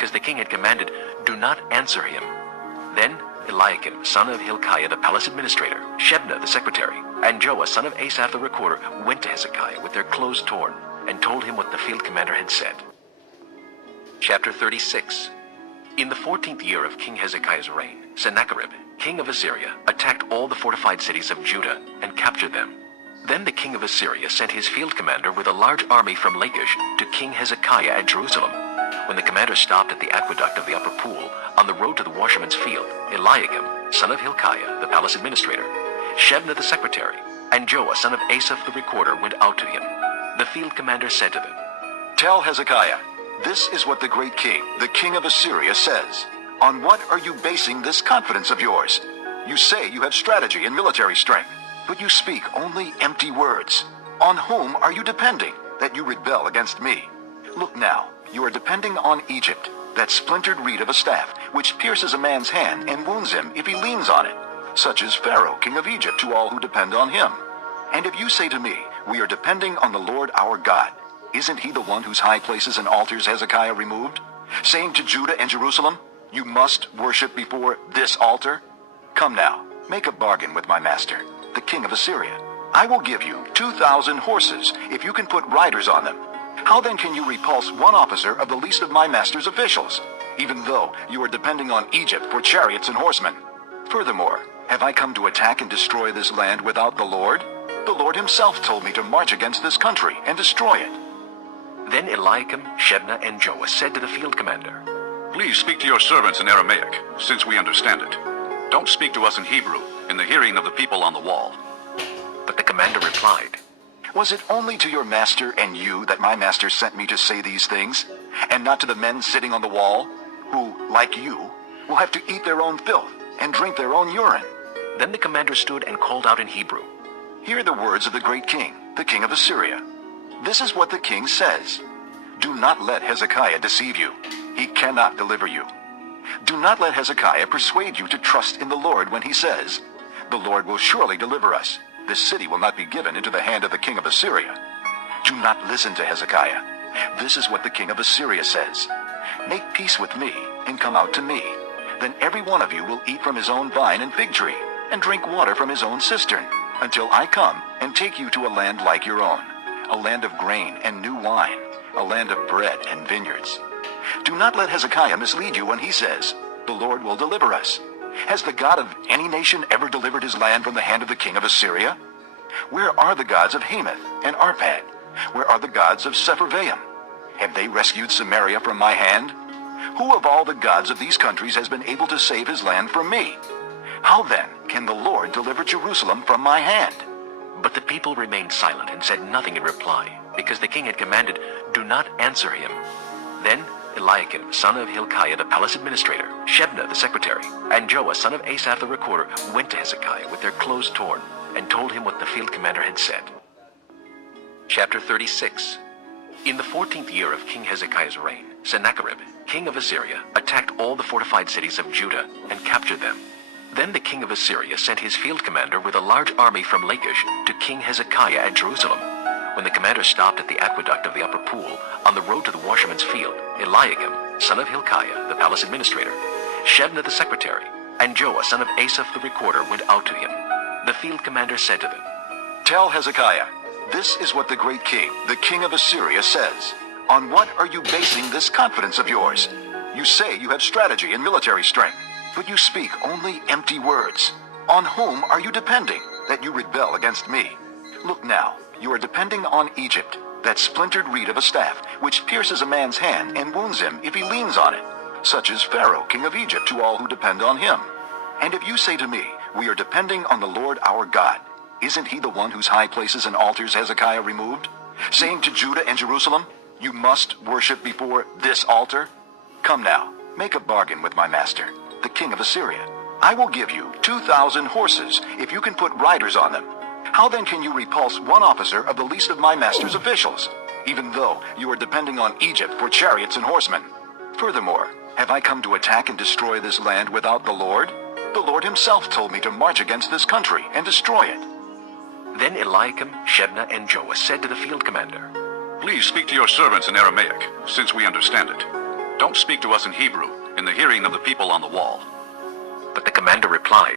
because the king had commanded, "Do not answer him." Then Eliakim, son of Hilkiah, the palace administrator, Shebna, the secretary, and Joah, son of Asaph, the recorder, went to Hezekiah with their clothes torn and told him what the field commander had said. Chapter 36. In the 14th year of King Hezekiah's reign, Sennacherib, king of Assyria, attacked all the fortified cities of Judah and captured them. Then the king of Assyria sent his field commander with a large army from Lachish to King Hezekiah at Jerusalem. When the commander stopped at the aqueduct of the upper pool on the road to the washerman's field, Eliakim, son of Hilkiah, the palace administrator, Shebna the secretary, and Joah, son of Asaph the recorder, went out to him. The field commander said to them, "Tell Hezekiah, this is what the great king, the king of Assyria, says. On what are you basing this confidence of yours? You say you have strategy and military strength, but you speak only empty words. On whom are you depending that you rebel against me? Look now, you are depending on Egypt, that splintered reed of a staff, which pierces a man's hand and wounds him if he leans on it. Such is Pharaoh, king of Egypt, to all who depend on him. And if you say to me, we are depending on the Lord our God, isn't he the one whose high places and altars Hezekiah removed? Saying to Judah and Jerusalem, you must worship before this altar? Come now, make a bargain with my master, the king of Assyria. I will give you 2,000 horses if you can put riders on them. How then can you repulse one officer of the least of my master's officials, even though you are depending on Egypt for chariots and horsemen? Furthermore, have I come to attack and destroy this land without the Lord? The Lord himself told me to march against this country and destroy it." Then Eliakim, Shebna, and Joah said to the field commander, "Please speak to your servants in Aramaic, since we understand it. Don't speak to us in Hebrew, in the hearing of the people on the wall." But the commander replied, "Was it only to your master and you that my master sent me to say these things, and not to the men sitting on the wall, who, like you, will have to eat their own filth and drink their own urine?" Then the commander stood and called out in Hebrew, "Hear the words of the great king, the king of Assyria. This is what the king says. Do not let Hezekiah deceive you. He cannot deliver you. Do not let Hezekiah persuade you to trust in the Lord when he says, 'The Lord will surely deliver us. This city will not be given into the hand of the king of Assyria.' Do not listen to Hezekiah. This is what the king of Assyria says. Make peace with me and come out to me. Then every one of you will eat from his own vine and fig tree and drink water from his own cistern until I come and take you to a land like your own, a land of grain and new wine, a land of bread and vineyards. Do not let Hezekiah mislead you when he says, 'The Lord will deliver us.' Has the God of any nation ever delivered his land from the hand of the king of Assyria? Where are the gods of Hamath and Arpad? Where are the gods of Sepharvaim? Have they rescued Samaria from my hand? Who of all the gods of these countries has been able to save his land from me? How then can the Lord deliver Jerusalem from my hand?" But the people remained silent and said nothing in reply, because the king had commanded, "Do not answer him." Then Eliakim, son of Hilkiah, the palace administrator, Shebna the secretary, and Joah, son of Asaph the recorder, went to Hezekiah with their clothes torn and told him what the field commander had said. Chapter 36. In the 14th year of King Hezekiah's reign, Sennacherib, king of Assyria, attacked all the fortified cities of Judah and captured them. Then the king of Assyria sent his field commander with a large army from Lachish to King Hezekiah at Jerusalem. When the commander stopped at the aqueduct of the upper pool on the road to the washerman's field, Eliakim, son of Hilkiah, the palace administrator, Shebna the secretary, and Joah, son of Asaph the recorder, went out to him. The field commander said to them, "Tell Hezekiah, this is what the great king, the king of Assyria, says. On what are you basing this confidence of yours? You say you have strategy and military strength, but you speak only empty words. On whom are you depending that you rebel against me? Look now, you are depending on Egypt, that splintered reed of a staff, which pierces a man's hand and wounds him if he leans on it. Such is Pharaoh, king of Egypt, to all who depend on him. And if you say to me, 'We are depending on the Lord our God,' isn't he the one whose high places and altars Hezekiah removed? Saying to Judah and Jerusalem, 'You must worship before this altar'? Come now, make a bargain with my master, the king of Assyria. I will give you 2,000 horses if you can put riders on them. How then can you repulse one officer of the least of my master's officials, even though you are depending on Egypt for chariots and horsemen? Furthermore, have I come to attack and destroy this land without the Lord? The Lord himself told me to march against this country and destroy it." Then Eliakim, Shebna, and Joah said to the field commander, "Please speak to your servants in Aramaic, since we understand it. Don't speak to us in Hebrew, in the hearing of the people on the wall. But the commander replied,